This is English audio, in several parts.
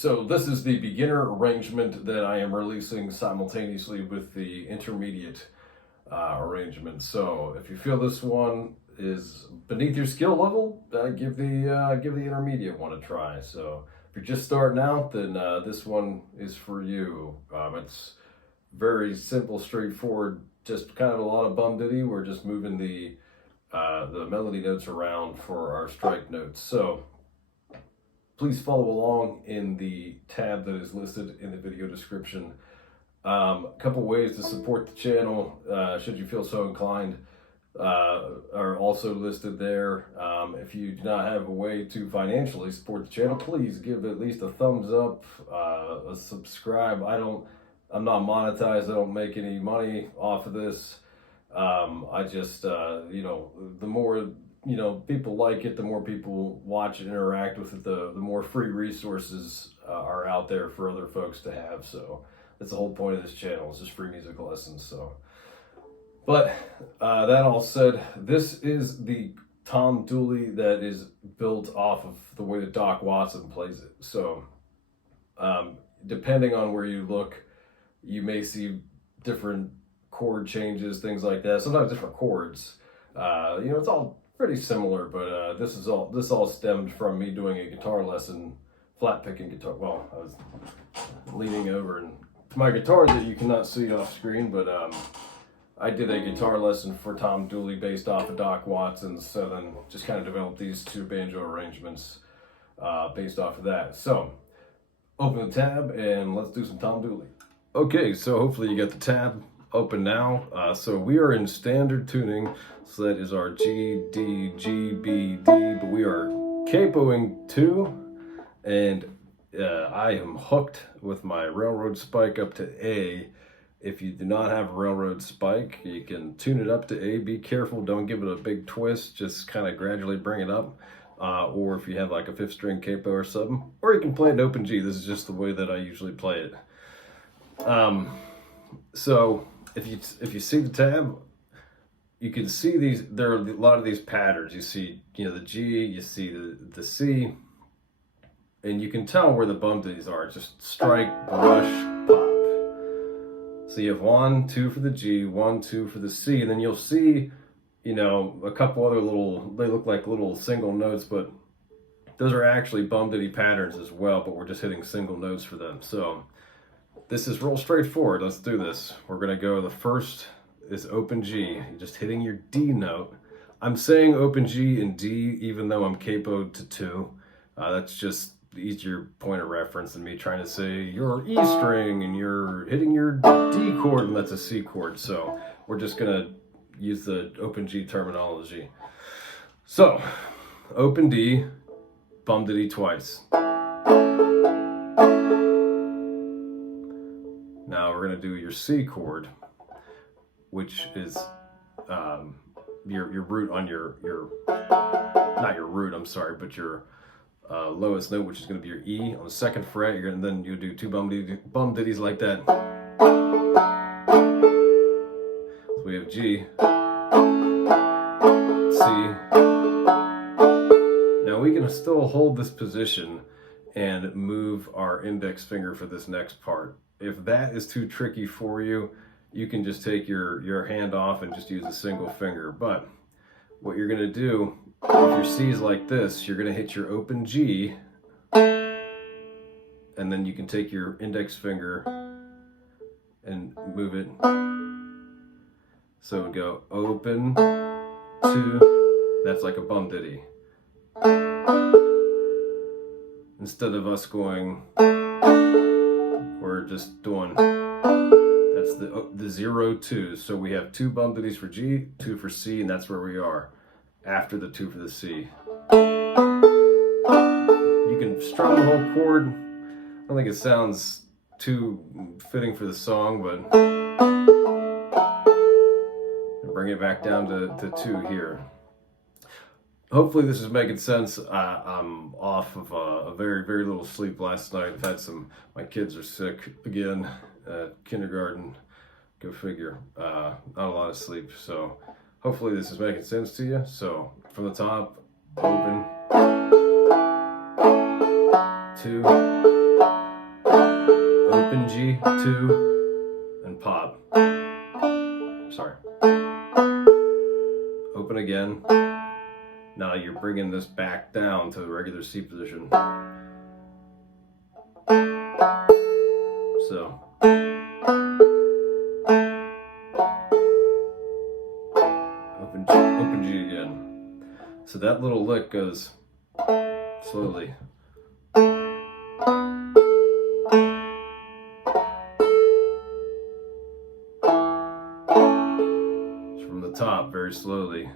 so this is the beginner arrangement that I am releasing simultaneously with the intermediate arrangement. So if you feel this one is beneath your skill level, give the intermediate one a try. So if you're just starting out, then this one is for you. It's very simple, straightforward, just kind of a lot of bum diddy. We're just moving the melody notes around for our strike notes. So please follow along in the tab that is listed in the video description. A couple ways to support the channel, should you feel so inclined, are also listed there. If you do not have a way to financially support the channel, please give at least a thumbs up, a subscribe. I'm not monetized. I don't make any money off of this. I just, the more people like it, the more people watch and interact with it, the more free resources are out there for other folks to have. So that's the whole point of this channel, is just free musical lessons. So, but that all said, this is the Tom Dooley that is built off of the way that Doc Watson plays it. So depending on where you look, you may see different chord changes, things like that. Sometimes different chords. It's all pretty similar, but this all stemmed from me doing a guitar lesson, flat picking guitar. Well, I was leaning over and my guitar that you cannot see off screen, but I did a guitar lesson for Tom Dooley based off of Doc Watson's, so then just kind of developed these two banjo arrangements based off of that. So open the tab and let's do some Tom Dooley. Okay, so hopefully you got the tab open now. So we are in standard tuning, so that is our G, D, G, B, D, but we are capoing 2, and I am hooked with my railroad spike up to A. If you do not have a railroad spike, you can tune it up to A. Be careful, don't give it a big twist, just kind of gradually bring it up. Or if you have like a 5th string capo or something, or you can play an open G. This is just the way that I usually play it. So if you see the tab, you can see these. There are a lot of these patterns. You see, the G, you see the C, and you can tell where the bum diddies are. Just strike, brush, pop. So you have 1, 2 for the G, 1, 2 for the C, and then you'll see, a couple other they look like little single notes, but those are actually bum diddy patterns as well, but we're just hitting single notes for them. So this is real straightforward. Let's do this. We're gonna go, the first is open G. You're just hitting your D note. I'm saying open G and D even though I'm capoed to 2. That's just the easier point of reference than me trying to say your E string and you're hitting your D chord and that's a C chord. So we're just gonna use the open G terminology. So open D, bum diddy twice. Now we're going to do your C chord, which is your root on your not your root, I'm sorry, but your lowest note, which is going to be your E on the 2nd fret. You're going to then you do 2 bum diddies like that. So we have G, C. Now we can still hold this position and move our index finger for this next part. If that is too tricky for you, you can just take your hand off and just use a single finger. But what you're gonna do, if your C is like this, you're gonna hit your open G, and then you can take your index finger and move it. So it would go open, 2, that's like a bum diddy. Instead of us going, we're just doing, that's the 0, 2. So we have 2 bum diddies for G, 2 for C, and that's where we are after the 2 for the C. You can strum the whole chord. I don't think it sounds too fitting for the song, but bring it back down to 2 here. Hopefully this is making sense. I'm off of a very, very little sleep last night. I've had my kids are sick again at kindergarten. Go figure. Not a lot of sleep. So hopefully this is making sense to you. So from the top, open, 2, G, 2, and pop. Sorry. Open again. Now you're bringing this back down to the regular C position. So. Open G again. So that little lick goes slowly. From the top, very slowly.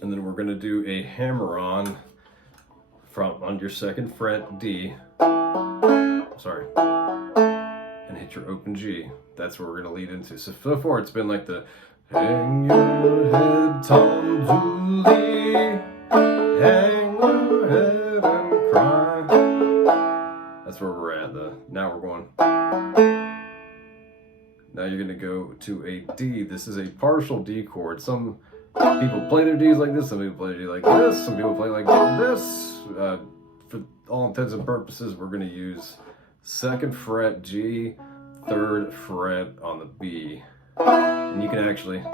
And then we're going to do a hammer on on your second fret D. Sorry. And hit your open G. That's where we're going to lead into. So far it's been like the hang your head, Tom Dooley, hang your head and cry. That's where we're at. Now we're going. Now you're going to go to a D. This is a partial D chord. Some people play their Ds like this, some people play a D like this, some people play like this. For all intents and purposes, we're going to use second fret G, third fret on the B. And you can actually,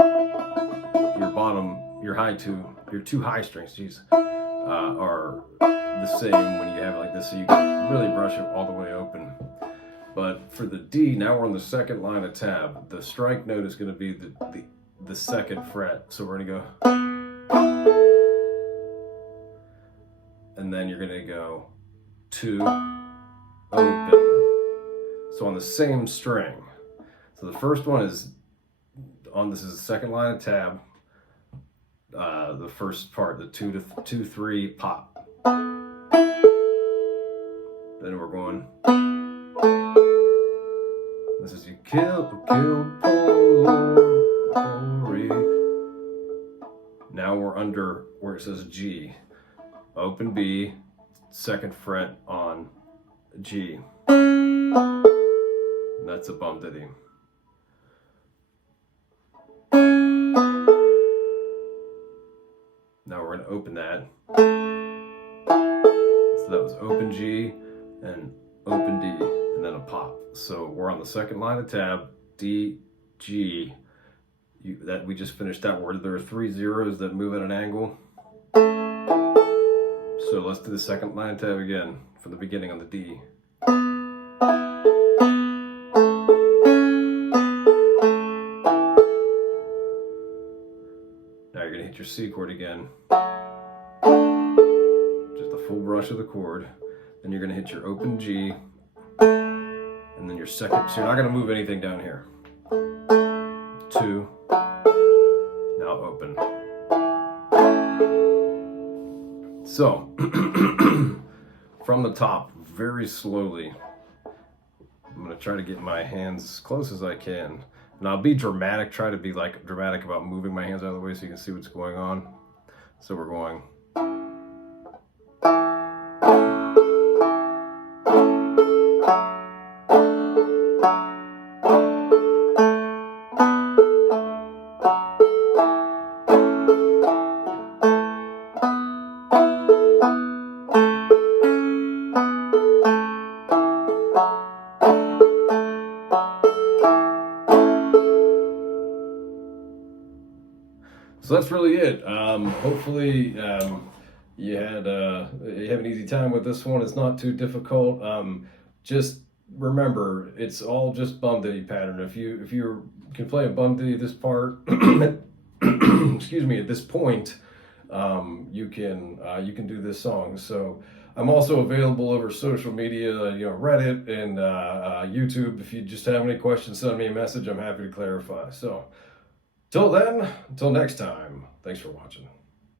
your two high strings, are the same when you have it like this, so you can really brush it all the way open. But for the D, now we're on the second line of tab. The strike note is going to be the second fret. So we're going to go, and then you're going to go 2, open. So on the same string. So the first one is this is the second line of tab. The first part, the 2, 3, pop. Then we're going. This is you kill Polori. Now we're under where it says G. Open B, second fret on G. And that's a bum diddy. Now we're going to open that. So that was open G and open D and then a pop. So we're on the second line of tab, D, G. That we just finished that word. There are 3 zeros that move at an angle. So let's do the second line of tab again from the beginning on the D. Now you're going to hit your C chord again. Just a full brush of the chord. Then you're going to hit your open G. And then your second, so you're not going to move anything down here. 2. Now open. So, from the top, very slowly, I'm going to try to get my hands as close as I can. And I'll be dramatic, try to be like dramatic about moving my hands out of the way so you can see what's going on. So we're going. So that's really it. Hopefully you have an easy time with this one. It's not too difficult. Just remember, it's all just bum diddy pattern. If you can play a bum diddy this part, excuse me, at this point, you can do this song. So I'm also available over social media, Reddit and YouTube. If you just have any questions, send me a message. I'm happy to clarify. So. Till then, until next time, thanks for watching.